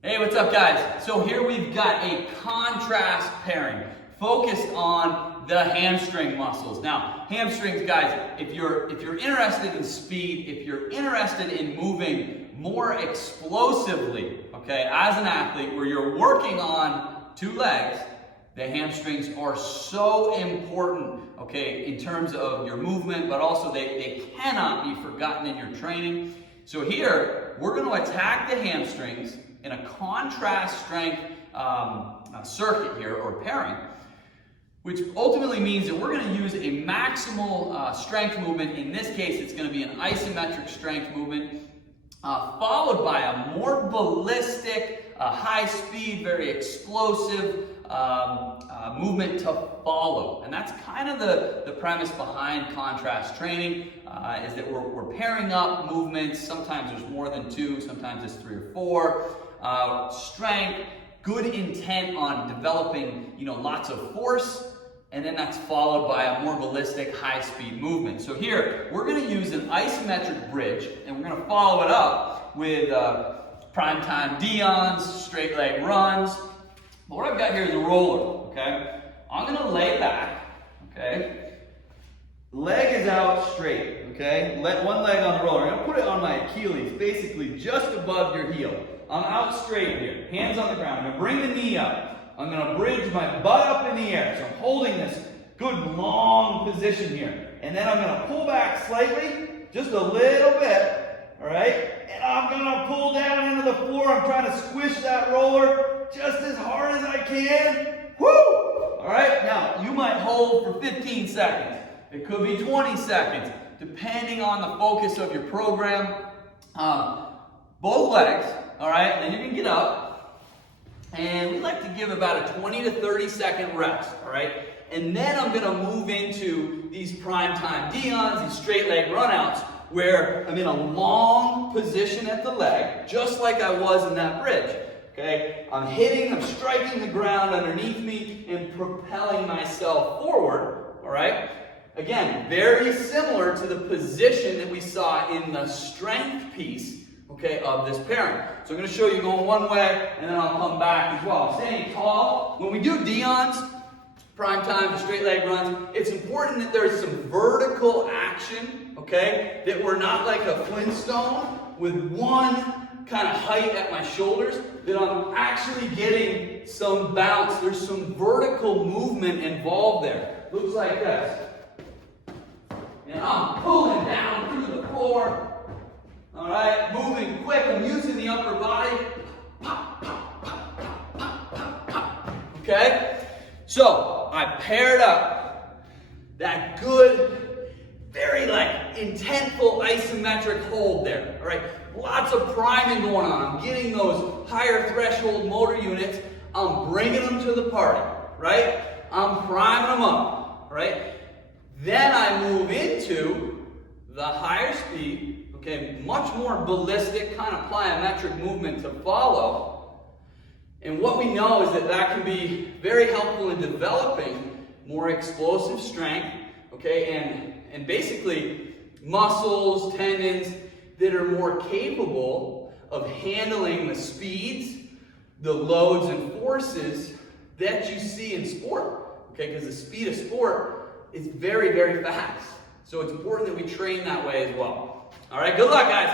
Hey, what's up guys? So here we've got a contrast pairing focused on the hamstring muscles. Now, hamstrings, guys, if you're interested in speed, if you're interested in moving more explosively, okay, as an athlete where you're working on two legs, the hamstrings are so important, okay, in terms of your movement, but also they cannot be forgotten in your training. So here, we're going to attack the hamstrings in a contrast strength circuit here, or pairing, which ultimately means that we're going to use a maximal strength movement. In this case, it's going to be an isometric strength movement, followed by a more ballistic, high speed, very explosive movement to follow. And that's kind of the premise behind contrast training, is that we're pairing up movements. Sometimes there's more than two, sometimes it's 3 or 4. Strength, good intent on developing, lots of force, and then that's followed by a more ballistic, high-speed movement. So here, we're going to use an isometric bridge, and we're going to follow it up with primetime Dion's, straight leg runs. But what I've got here is a roller, okay? I'm going to lay back, okay? Leg is out straight, okay? Let one leg on the roller. I'm going to put it on my Achilles, basically just above your heel. I'm out straight here, hands on the ground. I'm going to bring the knee up. I'm going to bridge my butt up in the air. So I'm holding this good long position here. And then I'm going to pull back slightly, just a little bit, all right? And I'm going to pull down into the floor. I'm trying to squish that roller just as hard as I can. Woo! All right, now you might hold for 15 seconds. It could be 20 seconds, depending on the focus of your program. Both legs, all right, then you can get up. And we like to give about a 20 to 30 second rest, all right? And then I'm gonna move into these primetime Dion's, these straight leg runouts, where I'm in a long position at the leg, just like I was in that bridge, okay? I'm striking the ground underneath me and propelling myself forward, all right? Again, very similar to the position that we saw in the strength piece, okay, of this pairing. So I'm going to show you going one way, and then I'll come back as well. I'm standing tall. When we do Dion's, prime time, the straight leg runs, it's important that there's some vertical action, okay, that we're not like a Flintstone with one kind of height at my shoulders, that I'm actually getting some bounce. There's some vertical movement involved there. Looks like this. And I'm pulling down through the floor. All right, moving quick. I'm using the upper body. Pop, pop, pop, pop, pop, pop, pop. Okay? So, I paired up that good, very intentful isometric hold there. All right? Lots of priming going on. I'm getting those higher threshold motor units. I'm bringing them to the party. Right? I'm priming them up. Right? Then I move into the higher speed, okay, much more ballistic, kind of plyometric movement to follow. And what we know is that can be very helpful in developing more explosive strength, okay, and basically muscles, tendons that are more capable of handling the speeds, the loads and forces that you see in sport, okay, because the speed of sport is very, very fast. So it's important that we train that way as well. All right, good luck, guys.